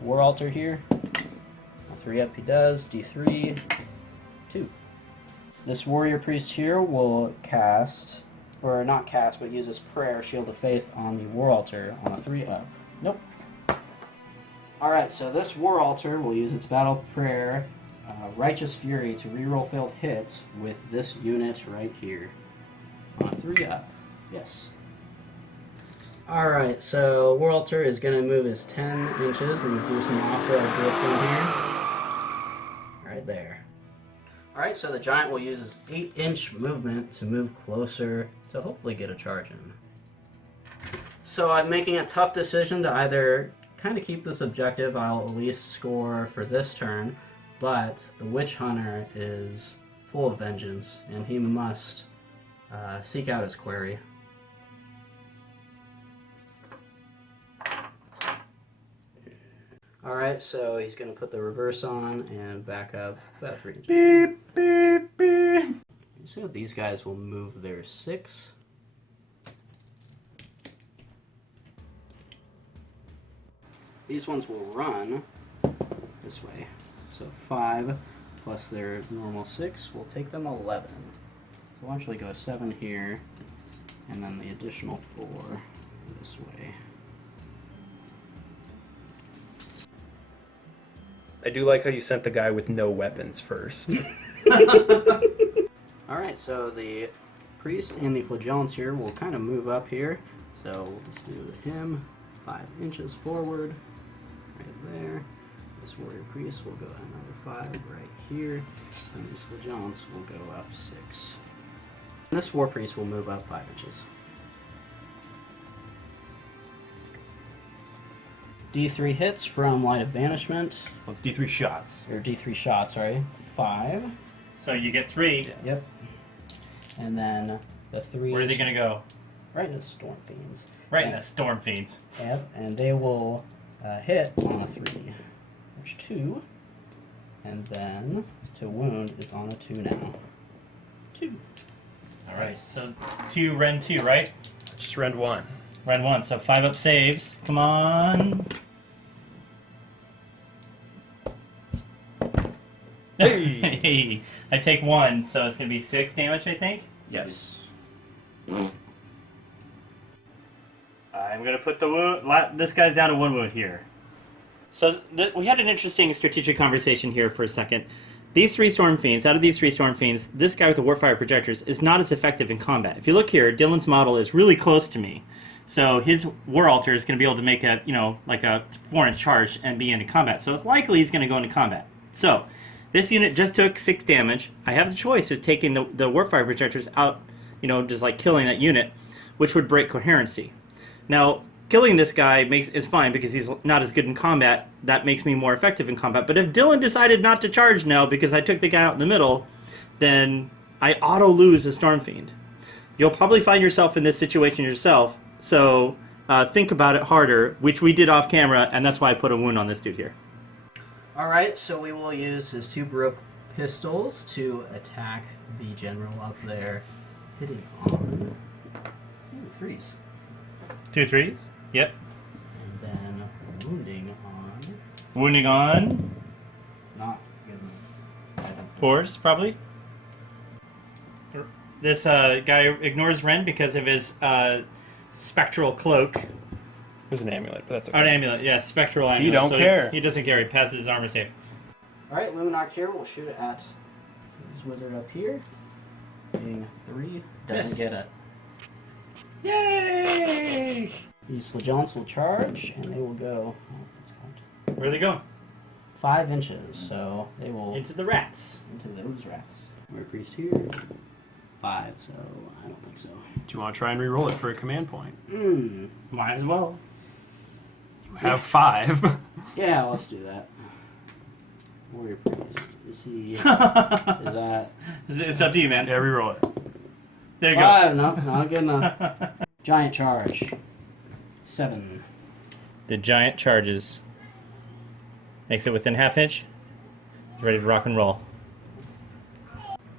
War Altar here. On 3 up, he does, D3 2. This Warrior Priest here will cast, or not cast, but use his prayer, Shield of Faith, on the War Altar on a 3 up. Nope. Alright, so this War Altar will use its battle prayer, Righteous Fury, to reroll failed hits with this unit right here. On a 3 up. Yes. Alright, so War Altar is going to move his 10 inches and do some off-road drifting here. Right there. Alright, so the Giant will use his 8-inch movement to move closer to hopefully get a charge in. So I'm making a tough decision to either kind of keep this objective. I'll at least score for this turn, but the Witch Hunter is full of vengeance, and he must seek out his quarry. Alright, so he's going to put the reverse on and back up about 3 inches. Beep, beep, beep. So these guys will move their 6. These ones will run this way. So 5 plus their normal 6 will take them 11. So we'll actually go 7 here, and then the additional 4 this way. I do like how you sent the guy with no weapons first. Alright, so the priest and the flagellants here will kind of move up here. So we'll just do him 5 inches forward, right there. This warrior priest will go another 5 right here, and these flagellants will go up 6. And this war priest will move up 5 inches. D3 hits from Light of Banishment. Well, it's D3 shots. Or D3 shots, sorry. 5. So you get 3. Yep. And then the 3. Where are they going to go? Right in the Storm Fiends. Right in the Storm Fiends. Yep, and they will hit on a 3. There's 2. And then to wound is on a 2 now. 2. Alright, so 2, Ren 2, right? Just rend 1. Ren 1, so 5 up saves. Come on. Hey! Hey, I take 1, so it's going to be 6 damage, I think. Yes. I'm going to put the wound, this guy's down to 1 wound here. So we had an interesting strategic conversation here for a second. These 3 Storm Fiends, out of these 3 Storm Fiends, this guy with the Warfire Projectors is not as effective in combat. If you look here, Dylan's model is really close to me. So his War Altar is going to be able to make a, like a 4-inch charge and be into combat. So it's likely he's going to go into combat. So this unit just took 6 damage. I have the choice of taking the Warfire Projectors out, just like killing that unit, which would break coherency. Now, killing this guy is fine because he's not as good in combat. That makes me more effective in combat. But if Dylan decided not to charge now because I took the guy out in the middle, then I auto-lose a Storm Fiend. You'll probably find yourself in this situation yourself, so think about it harder, which we did off camera, and that's why I put a wound on this dude here. Alright, so we will use his 2 Baroque pistols to attack the general up there, hitting on 3s. 2 3s? Yep. And then wounding on... Wounding on Not good. 4s, probably. This guy ignores Ren because of his spectral cloak. It was an amulet, but that's okay. Oh, an amulet, yeah, spectral amulet. He don't care. He doesn't care, he passes his armor save. Alright, Luminarch here will shoot at this wizard up here. Being 3, doesn't Miss. get it. Yay! These Legionts will charge, and they will go... Where they go? 5 inches, so they will... Into the rats. Into those rats. Warrior Priest here. 5, so I don't think so. Do you want to try and re-roll it for a command point? Might as well. You have 5. Yeah, let's do that. Warrior Priest. Is he... is that... It's up to you, man. Yeah, re-roll it. There you 5, go. no, not good enough. Giant charge. 7. The giant charges. Makes it within ½ inch. Ready to rock and roll.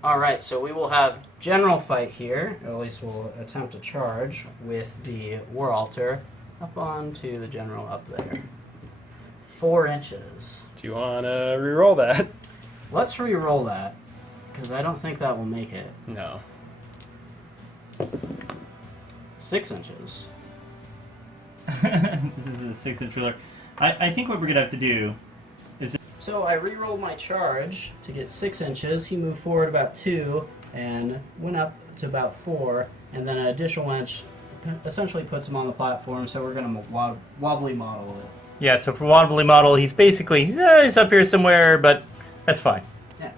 Alright, so we will have general fight here. Or at least we'll attempt to charge with the War Altar up onto the general up there. 4 inches. Do you want to re-roll that? Let's re-roll that, because I don't think that will make it. No. 6 inches. This is a 6-inch ruler. I think what we're going to have to do is... So I re-rolled my charge to get 6 inches. He moved forward about 2 and went up to about 4, and then an additional inch essentially puts him on the platform, so we're going to wobbly model it. Yeah, so for wobbly model, he's basically... He's up here somewhere, but that's fine. Yeah.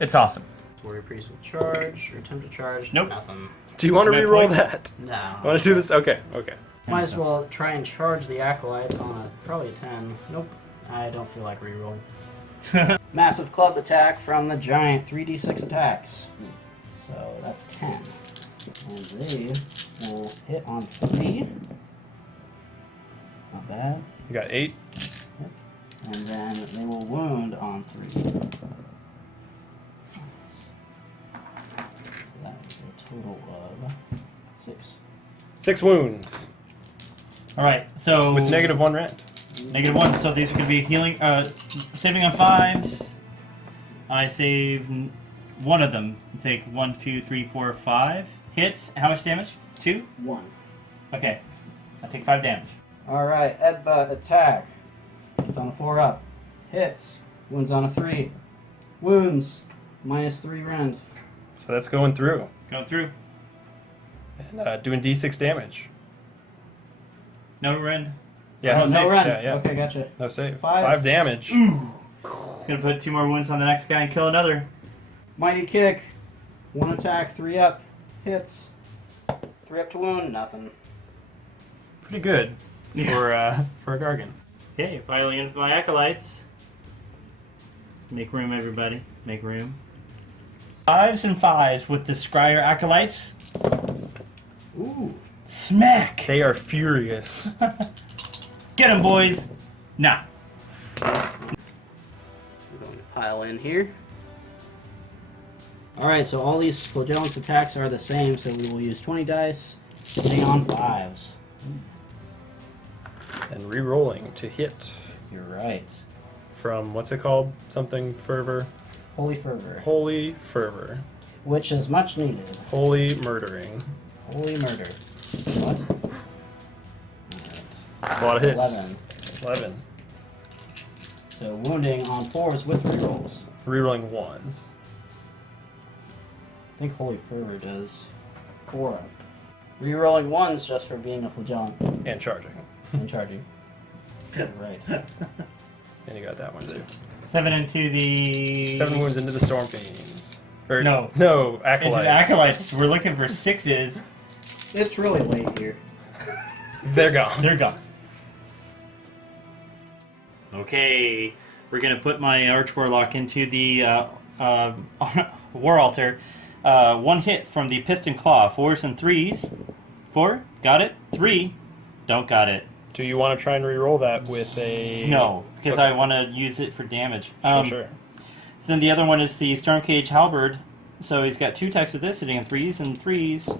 It's awesome. Warrior Priest will charge, or attempt to charge. Nope. Nothing. Do you want to Command re-roll point? that? No. Want to do this? Okay, okay. Might as well try and charge the Acolytes on probably a 10. Nope. I don't feel like re-rolling. Massive club attack from the giant. 3d6 attacks. So that's 10. And they will hit on 3. Not bad. You got 8. Yep. And then they will wound on 3. So that is a total of 6. 6 wounds. Alright, so... With -1 rend. -1, so these are going to be healing, saving on 5s. I save 1 of them. Take 1, 2, 3, 4, 5 hits. How much damage? 2? 1. Okay. I take 5 damage. Alright, Edba attack. It's on a 4 up. Hits. Wounds on a 3. Wounds. -3 rend. So that's going through. Going through. And doing d6 damage. No rend. Yeah, Oh, No save. rend. Yeah, yeah. Okay, gotcha. No save. 5. 5 damage. It's going to put 2 more wounds on the next guy and kill another. Mighty kick. 1 attack, 3 up. Hits. 3 up to wound. Nothing. Pretty good for a Gargan. Okay, filing in my acolytes. Make room, everybody. Make room. 5s and 5s with the Skryre acolytes. Ooh. Smack! They are furious. Get him, boys! Nah. We're going to pile in here. Alright, so all these flagellant's attacks are the same, so we will use 20 dice, hitting on 5s. And re-rolling to hit You're right. from, what's it called? Something fervor. Holy Fervor. Holy fervor. Which is much needed. Holy murdering. Holy Murder. What? That's a lot of hits. 11. 11. So wounding on 4s with rerolls. Rerolling 1s. I think Holy Fervor does 4 up. Rerolling 1s just for being a flagellant And charging. and charging. Right. And you got that one too. 7 into the... 7 wounds into the Storm Fiends. Or, No. No, Into Acolytes. the Acolytes. We're looking for 6s. It's really late here. They're gone. They're gone. Okay, we're gonna put my Arch Warlock into the War Altar. 1 hit from the Piston Claw. 4s and 3s. 4, got it. 3, don't got it. Do you want to try and re-roll that with a... No, because Okay. I want to use it for damage. Sure. So then the other one is the Stormcage Halberd. So he's got 2 attacks with this, hitting on 3s and 3s.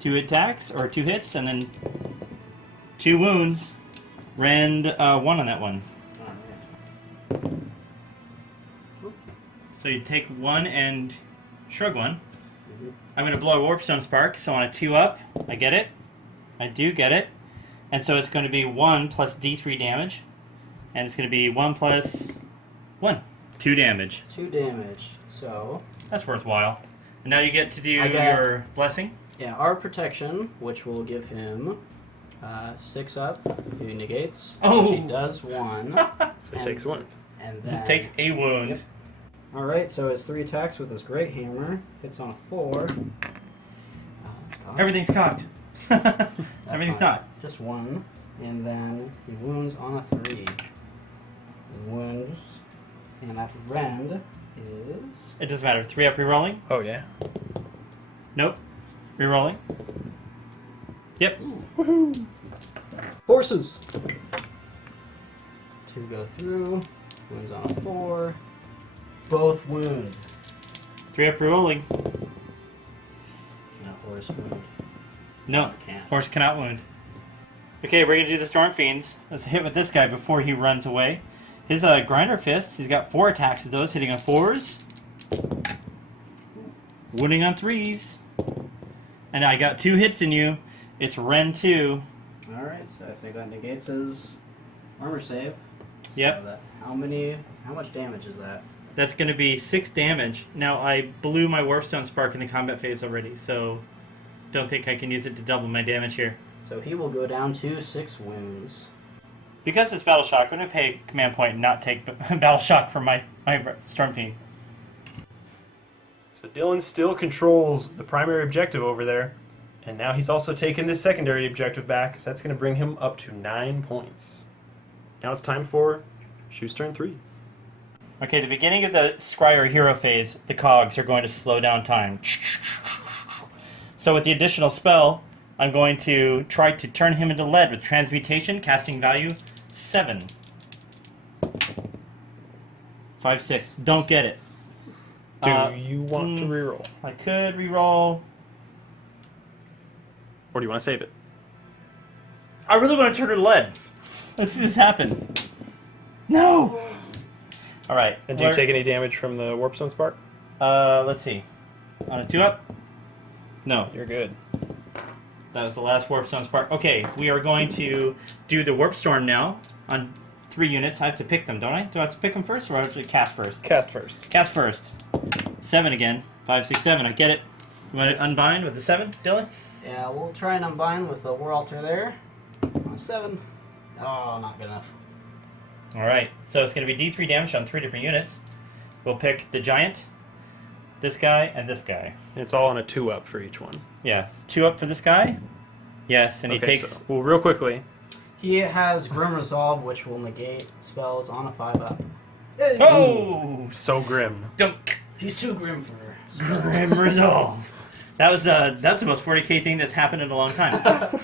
2 attacks, or 2 hits, and then 2 wounds. Rend 1 on that one. So you take 1 and shrug 1. I'm going to blow a Warpstone Spark, so on a 2 up, I get it. I do get it. And so it's going to be 1 plus D3 damage. And it's going to be 1 plus 1. 2 damage. 2 damage. So, That's worthwhile. And now you get to do I got- your blessing. yeah, our protection, which will give him 6 up, he negates. Oh. Which he does 1. So it And- takes 1. And then... Takes a wound. Yep. Alright, so his 3 attacks with his Great Hammer. Hits on a 4. Everything's cocked. Everything's fine. not. Just 1. And then he wounds on a 3. Wounds. And that rend is... It doesn't matter. 3 up rerolling. Oh, yeah. Nope. Rerolling. Yep. Horses! 2 go through. Wounds on a 4. Both wound. 3 up rerolling. Not horse wound. No. Can't. Horse cannot wound. Okay, we're going to do the Storm Fiends. Let's hit with this guy before he runs away. His Grinder Fists, he's got 4 attacks with those, hitting on 4s. Wounding on 3s. And I got 2 hits in you. It's Ren 2. Alright, so I think that negates his armor save. Yep. So that, how much damage is that? That's going to be 6 damage. Now, I blew my Warpstone Spark in the combat phase already, so don't think I can use it to double my damage here. So he will go down to 6 wounds. Because it's Battle Shock, I'm going to pay Command Point and not take Battle Shock from my Storm Fiend. So Dylan still controls the primary objective over there. And now he's also taken this secondary objective back, so that's going to bring him up to 9 points. Now it's time for Shoe's turn 3. Okay, the beginning of the Skryre hero phase, the cogs are going to slow down time. So with the additional spell, I'm going to try to turn him into lead with transmutation, casting value 7. 5, 6. Don't get it. Do you want to reroll? I could reroll. Or do you want to save it? I really want to turn her to lead. Let's see this happen. No! Alright. And do you take any damage from the Warpstone Spark? Let's see. On a 2 up? No. You're good. That was the last Warpstone Spark. Okay, we are going to do the Warp Storm now on 3 units. I have to pick them, don't I? Do I have to pick them first, or do I have to cast first? Cast first. Cast first. 7 again. 5, 6, 7. I get it. You want to unbind with the 7, Dylan? Yeah, we'll try and unbind with the War Altar there. On a 7. Oh, not good enough. Alright, so it's going to be D3 damage on 3 different units. We'll pick the Giant, this guy, and this guy. And it's all on a 2-up for each one. Yeah, 2 up for this guy. Yes, and he takes... So, well, real quickly. He has Grim Resolve, which will negate spells on a 5 up. Oh! So grim. Dunk! He's too grim for her. Grim Resolve. That's the most 40k thing that's happened in a long time.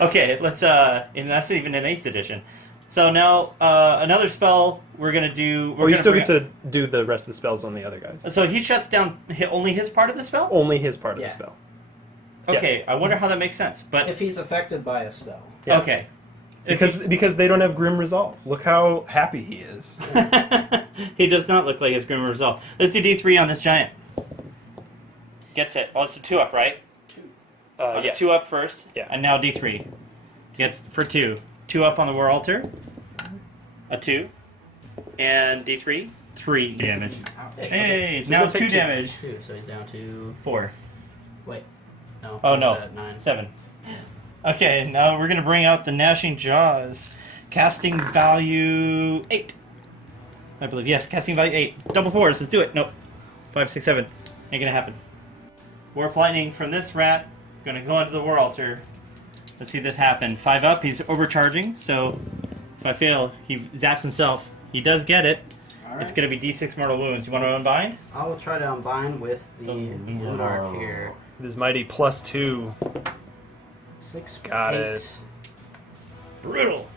Okay, let's and that's even in 8th edition. So now another spell we're gonna do. Or you still get to do the rest of the spells on the other guys. So he shuts down only his part of the spell. Only his part of Yeah. the spell. Okay, Yes. I wonder how that makes sense. But If he's affected by a spell. Yeah. okay, Because they don't have Grim Resolve. Look how happy he is. he does not look like his Grim Resolve. Let's do D3 on this giant. Gets hit. Oh, it's a 2-up, right? Yes. 2-up first. Yeah. And now D3. Gets for 2. 2-up on the War Altar. A 2. And D3. 3 damage. Hey, So now he'll it's take 2 2. damage. 2, so he's down to... 4. Wait. No. Oh, he's no. at 9. 7. Okay, now we're going to bring out the Gnashing Jaws. Casting value 8. I believe. Yes, casting value 8. Double 4s. Let's do it. Nope. 5, 6, 7. Ain't going to happen. Warp Lightning from this rat. Going to go onto the War Altar. Let's see this happen. 5 up. He's overcharging, so if I fail, he zaps himself. He does get it. All right. It's going to be D6 mortal wounds. You want to unbind? I will try to unbind with the Oh, Lunar here. It is mighty +2. 6, Got 8. it. Brutal.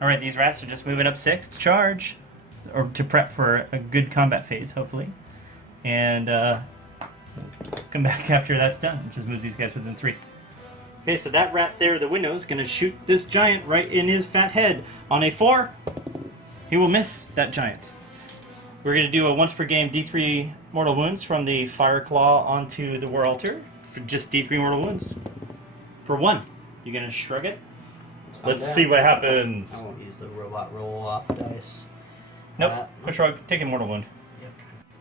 All right, these rats are just moving up 6 to charge, or to prep for a good combat phase, hopefully, and come back after that's done. Just move these guys within 3. Okay, so that rat there, the window, is going to shoot this giant right in his fat head. On a 4, he will miss that giant. We're going to do a once per game D3 mortal wounds from the Fire Claw onto the War Altar for just D3 mortal wounds. For 1, you're going to shrug it. Let's see what happens. I won't use the robot roll-off dice. Nope. A shrug. Take a mortal wound. Yep.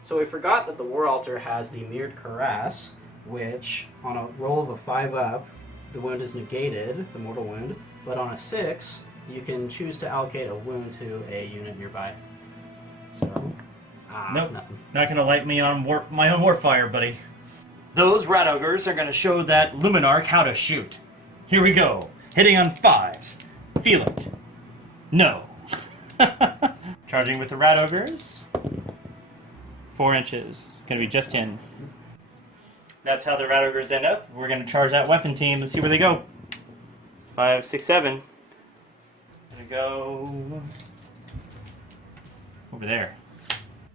So we forgot that the War Altar has the Mirrored Cuirass, which, on a roll of a 5 up, the wound is negated, the mortal wound, but on a 6, you can choose to allocate a wound to a unit nearby. So, Nope. nothing. Not going to light me on my own war fire, buddy. Those rat ogres are going to show that Luminarch how to shoot. Here we go. Hitting on 5s. Feel it. No. Charging with the rat ogres. 4 inches. Going to be just in. That's how the rat ogres end up. We're going to charge that weapon team. Let's see where they go. 5, 6, 7. Going to go over there.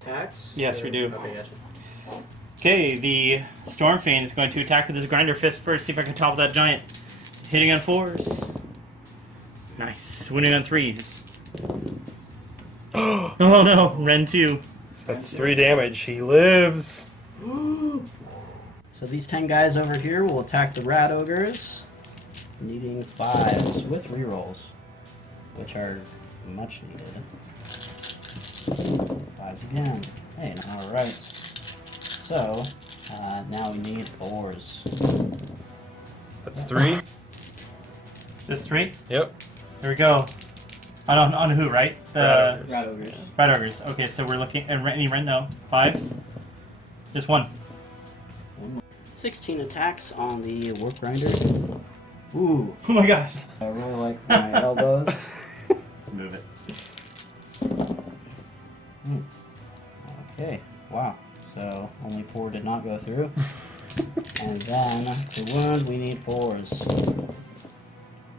Attacks? Yes, we do. Okay, gotcha. Okay, the Storm Fiend is going to attack with his Grinder Fist first, see if I can topple that giant. Hitting on 4s. Nice. Winning on 3s. Oh no, Ren 2. So that's 3 damage. He lives. So these 10 guys over here will attack the rat ogres, needing 5s with rerolls, which are much needed. 5s again. Hey, alright. So, now we need 4s. That's 3. Just 3? Yep. There we go. On who, right? Rat ogres. Rat ogres. Rat ogres. Okay, so we're looking at any Ren? No. 5s? Just 1. 16 attacks on the Warp Grinder. Ooh. Oh my gosh. I really like my elbows. Let's move it. Okay, wow. So only 4 did not go through. And then to wound, we need 4s.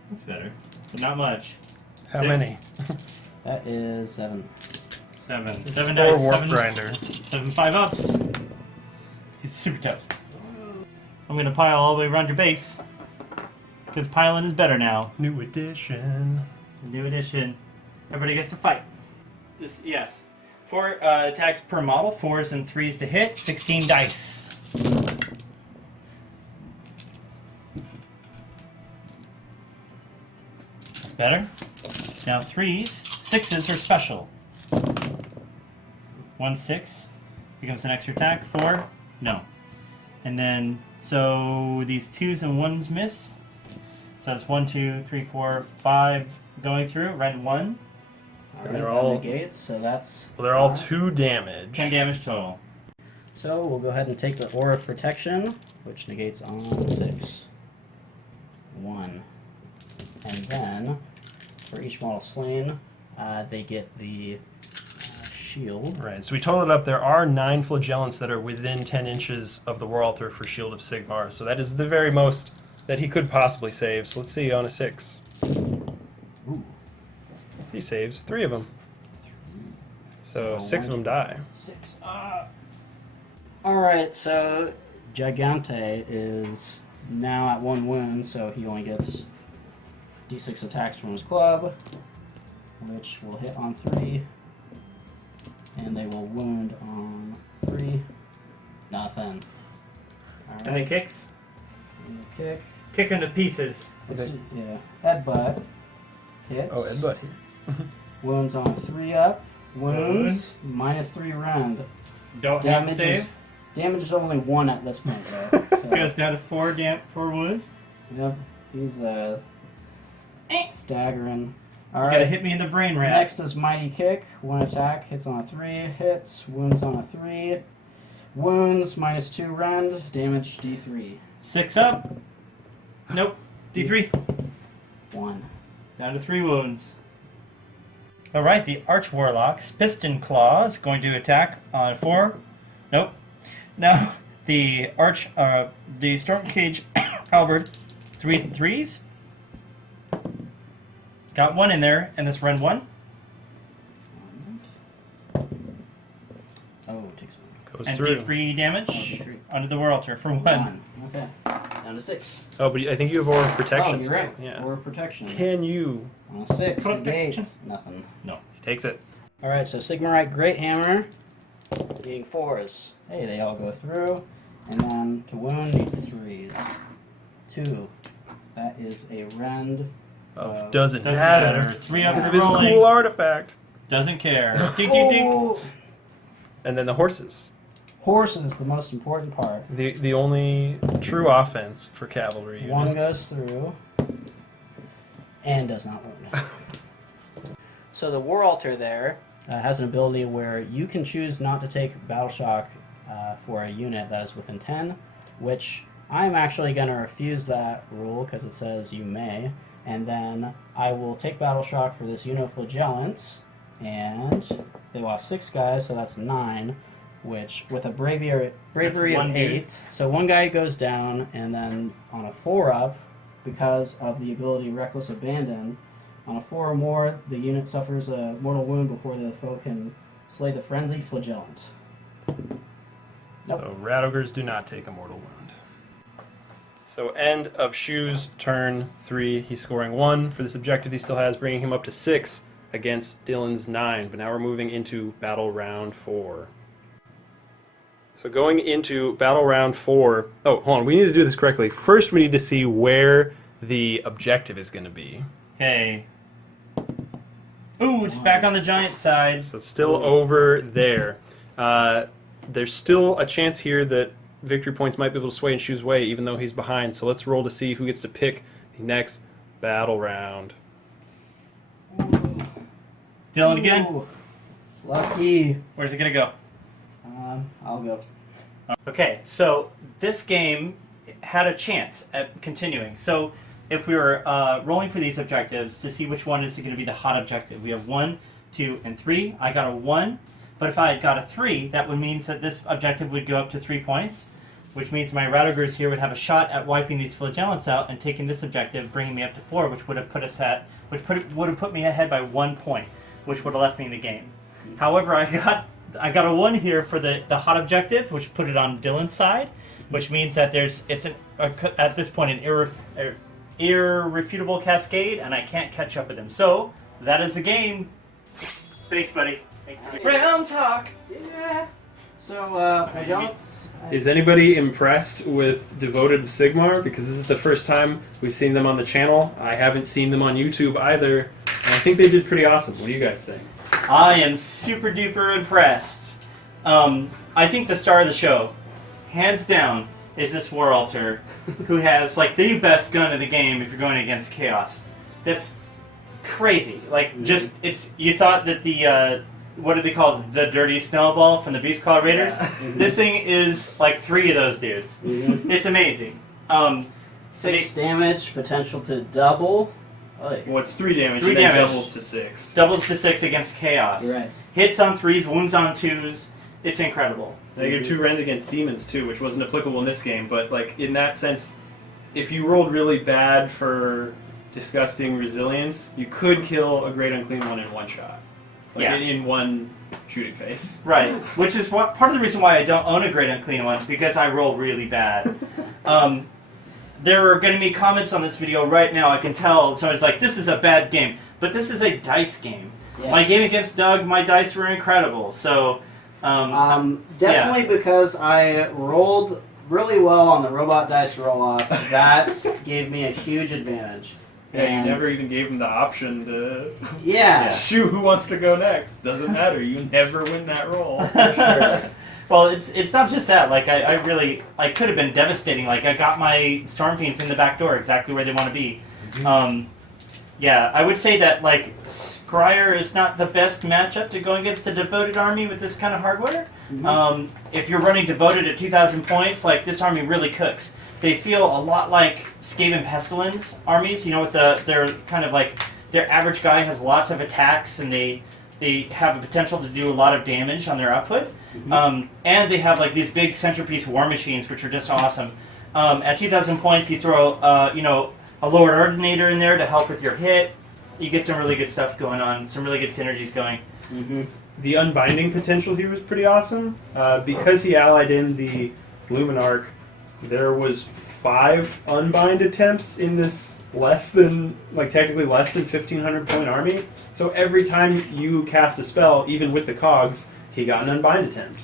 That's better. But not much. How 6. many? That is 7. 7. 7 Or dice. Warp 7, Grinder. 7 5-ups. He's super toast. I'm going to pile all the way around your base. Because piling is better now. New edition. New edition. Everybody gets to fight. Yes. 4 attacks per model. 4s and 3s to hit. 16 dice. That's better. Now 3s. 6s are special. 1 6 becomes an extra attack. 4, no. And then, so these 2s and 1s miss. So that's 1, 2, 3, 4, 5 going through. Ren 1. Alright, they're that all- negates, so that's... Well, they're all 2 damage. 10 damage total. So we'll go ahead and take the Aura of Protection, which negates on 6. 1. And then, for each model slain, they get the shield. Right, so we totaled it up. There are 9 flagellants that are within 10 inches of the War Altar for Shield of Sigmar, so that is the very most that he could possibly save. So let's see on a 6. Ooh. He saves 3 of them. So 6 of them die. 6. Alright, so Gigante is now at 1 wound, so he only gets d6 attacks from his club, which will hit on 3, and they will wound on 3. Nothing. Alright. And then kicks. And the kick. Kick him to pieces. Yeah. Headbutt. Hits. Oh, headbutt hits. Wounds on 3 up. Wounds. -3 rend. Don't have to save. Damage is only 1 at this point, though. So, Goes down to 4 wounds. yep. He's staggering. You Alright. gotta hit me in the brain rat. Next is Mighty Kick. 1 attack. Hits on a 3. Hits. Wounds on a 3. Wounds. -2 rend. Damage D3. 6 up. Nope. D3. 1. Down to 3 wounds. Alright, the Arch Warlock's Piston Claw is going to attack on 4. Nope. Now, the the Storm Cage Halberd, 3s and 3s. Got 1 in there, and this run 1. Oh, it takes 1. Goes And through. D3 damage D3. under the War Altar for 1. 1. Okay. Down to 6. Oh, but I think you have Aura of Protection Oh, you're still. right. Yeah. Or protection. Can you? On a 6. Negate. Protection. Nothing. No. He takes it. Alright, so Sigmarite Great Hammer. Being 4s. Hey, they all go through. And then to wound, need 3s. 2. That is a rend. Doesn't Doesn't matter. matter. 3 up Because is of his rolling. cool artifact. Doesn't care. Ding, ding, ding. Oh! And then the horses. Horses, the most important part. The only true offense for cavalry units. 1 goes through. And does not wound. So the War Altar there has an ability where you can choose not to take Battle Shock for a unit that is within 10, which I'm actually going to refuse that rule because it says you may. And then I will take Battle Shock for this Uniflagellants, and they lost 6 guys, so that's 9, which with a bravery one of dude. 8. So 1 guy goes down, and then on a 4-up, because of the ability Reckless Abandon, on a 4 or more, the unit suffers a mortal wound before the foe can slay the frenzied flagellant. Nope. So rat ogres do not take a mortal wound. So end of Shu's turn 3. He's scoring 1 for this objective he still has, bringing him up to 6 against Dylan's 9. But now we're moving into battle round 4. So going into battle round 4. Oh, hold on. We need to do this correctly. First, we need to see where the objective is going to be. Okay. Ooh, it's back on the giant side. So it's still over there. There's still a chance here that victory points might be able to sway in Shu's way, even though he's behind. So let's roll to see who gets to pick the next battle round. Dylan again. Ooh, lucky. Where's it gonna go? I'll go. Okay, so this game had a chance at continuing. So if we were rolling for these objectives to see which one is going to be the hot objective, we have 1, 2, and 3. I got a 1, but if I had got a 3, that would mean that this objective would go up to 3 points, which means my rat ogres here would have a shot at wiping these flagellants out and taking this objective, bringing me up to 4, which would have put us at, would have put me ahead by 1 point, which would have left me in the game. However, I got a 1 here for the hot objective, which put it on Dylan's side, which means that at this point an irrefutable cascade, and I can't catch up with him. So that is the game. Thanks, buddy. Thanks. Realm talk. Yeah. So I don't. Is anybody impressed with Devoted Sigmar? Because this is the first time we've seen them on the channel. I haven't seen them on YouTube either, and I think they did pretty awesome. What do you guys think? I am super duper impressed. I think the star of the show, hands down, is this War Altar, who has like the best gun in the game if you're going against Chaos. That's crazy. Like, just you thought that the what do they call it? The dirty snowball from the Beast Claw Raiders? Yeah. This thing is like 3 of those dudes. It's amazing. 6 damage, potential to double. What's 3 damage? 3 and then damage. doubles to 6. Doubles to 6 against Chaos. You're right. hits on 3s, wounds on 2s. It's incredible. -2 rend against demons too, which wasn't applicable in this game, but like in that sense, if you rolled really bad for disgusting resilience, you could kill a Great Unclean One in one shot. Like Yeah. in one shooting phase. Right, which is part of the reason why I don't own a Great Unclean One, because I roll really bad. There are going to be comments on this video right now. I can tell somebody's like, this is a bad game. But this is a dice game. Yes. My game against Doug, my dice were incredible. So, definitely because I rolled really well on the robot dice roll-off. That gave me a huge advantage. Yeah, And- you never even gave him the option to Yeah. shoot who wants to go next. Doesn't matter. You never win that roll. For sure. Well, it's not just that. Like, I really, could have been devastating. Like, I got my Storm Fiends in the back door, exactly where they want to be. Yeah, I would say that, like, Skryre is not the best matchup to go against a devoted army with this kind of hardware. If you're running devoted at 2,000 points, like, this army really cooks. They feel a lot like Skaven Pestilence armies, you know, with they're kind of like, their average guy has lots of attacks, and they have a potential to do a lot of damage on their output. And they have, like, these big centerpiece war machines, which are just awesome. At 2,000 points, you throw, a Lord Ordinator in there to help with your hit. You get some really good stuff going on, some really good synergies going. The unbinding potential here was pretty awesome. Because he allied in the Luminarch, there was 5 unbind attempts in this technically less than 1,500 point army. So every time you cast a spell, even with the cogs, he got an unbind attempt.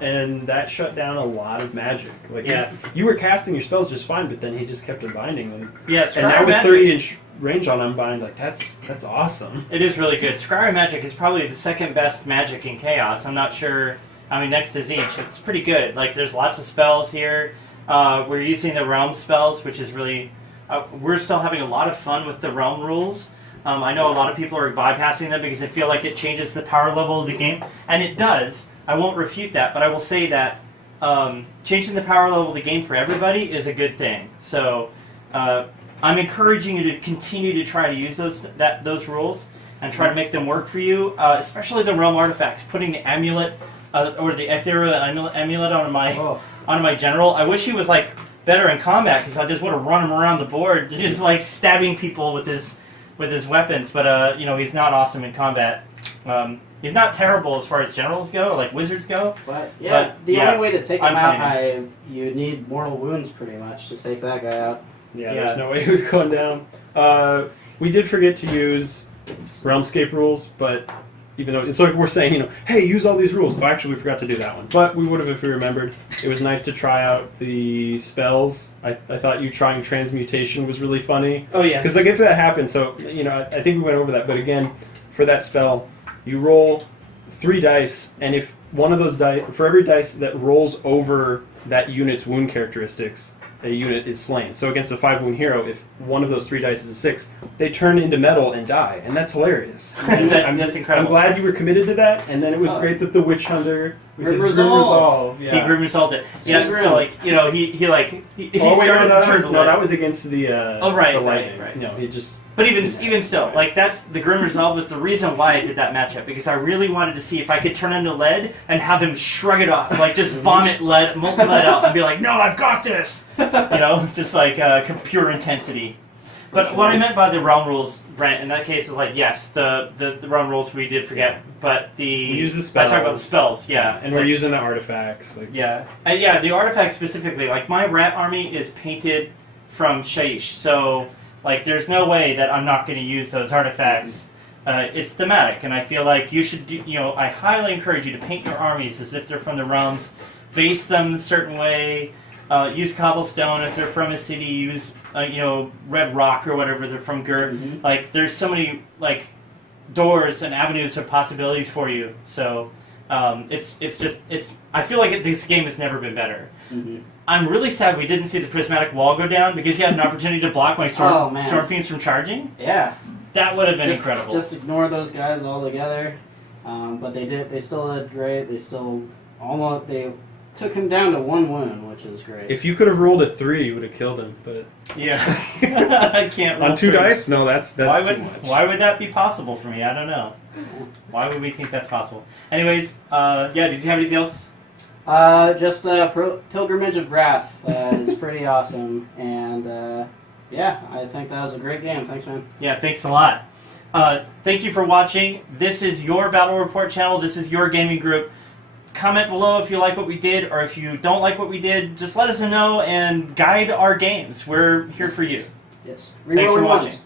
And that shut down a lot of magic. Like, Yeah. you were casting your spells just fine, but then he just kept unbinding them. Yeah, And Skryre now with Magic, 30-inch range on unbind, like that's awesome. it is really good. Skryre Magic is probably the second best magic in Chaos. I'm not sure, next to Zeech, it's pretty good. Like, there's lots of spells here. We're using the Realm spells, which is really, we're still having a lot of fun with the Realm rules. I know a lot of people are bypassing them because they feel like it changes the power level of the game, and it does. I won't refute that, but I will say that changing the power level of the game for everybody is a good thing. So I'm encouraging you to continue to try to use those rules and try to make them work for you, especially the Realm artifacts. Putting the amulet or the ethereal amulet on my general. I wish he was like better in combat, because I just would have run him around the board, just like stabbing people with his weapons. But he's not awesome in combat. He's not terrible as far as generals go, like wizards go. But the only way to take him out, you need mortal wounds pretty much to take that guy out. Yeah, there's no way he was going down. We did forget to use Realmscape rules, but even though it's like we're saying, hey, use all these rules. Oh, actually, we forgot to do that one. But we would have if we remembered. It was nice to try out the spells. I thought you trying Transmutation was really funny. Oh, yeah. Because like if that happened, so I think we went over that. But again, for that spell, you roll 3 dice, and if one of those dice, for every dice that rolls over that unit's wound characteristics, a unit is slain. So against a 5-wound hero, if one of those 3 dice is a 6, they turn into metal and die, and that's hilarious. And that's incredible. I'm glad you were committed to that, and then it was great that the Witch Hunter with his Grim Resolve. He Grim Resolved it. Yeah, so like he started to turn the no, that was against the the lightning. Right. No, he just. But even still, like, that's the Grim Resolve was the reason why I did that matchup, because I really wanted to see if I could turn into lead and have him shrug it off, like just vomit molten lead out and be like, no, I've got this, just like pure intensity. But what I meant by the realm rules, Brent, in that case is like, yes, the realm rules we did forget, but we use the spells. I talk about the spells, yeah, and we're using the artifacts, like the artifacts specifically. Like, my rat army is painted from Shaiish, so. Like, there's no way that I'm not going to use those artifacts. It's thematic, and I feel like you should do, I highly encourage you to paint your armies as if they're from the realms, base them a certain way, use cobblestone if they're from a city, use, red rock or whatever, they're from Gur. Like, there's so many, like, doors and avenues of possibilities for you. So, I feel like this game has never been better. I'm really sad we didn't see the prismatic wall go down, because he had an opportunity to block my Storm Fiends from charging. Yeah. That would have been incredible. Just ignore those guys altogether. But they still did great. They still took him down to 1 wound, which is great. If you could have rolled a 3, you would have killed him. But Yeah. I can't roll on 2 3. dice, no, that's too much. Why would that be possible for me? I don't know. Why would we think that's possible? Anyways, yeah, did you have anything else? Just Pilgrimage of Wrath is pretty awesome, and yeah, I think that was a great game. Thanks, man. Yeah, thanks a lot. Thank you for watching. This is your Battle Report channel. This is your gaming group. Comment below if you like what we did, or if you don't like what we did. Just let us know and guide our games. We're here for you. Yes. Thanks for Reroll watching. once.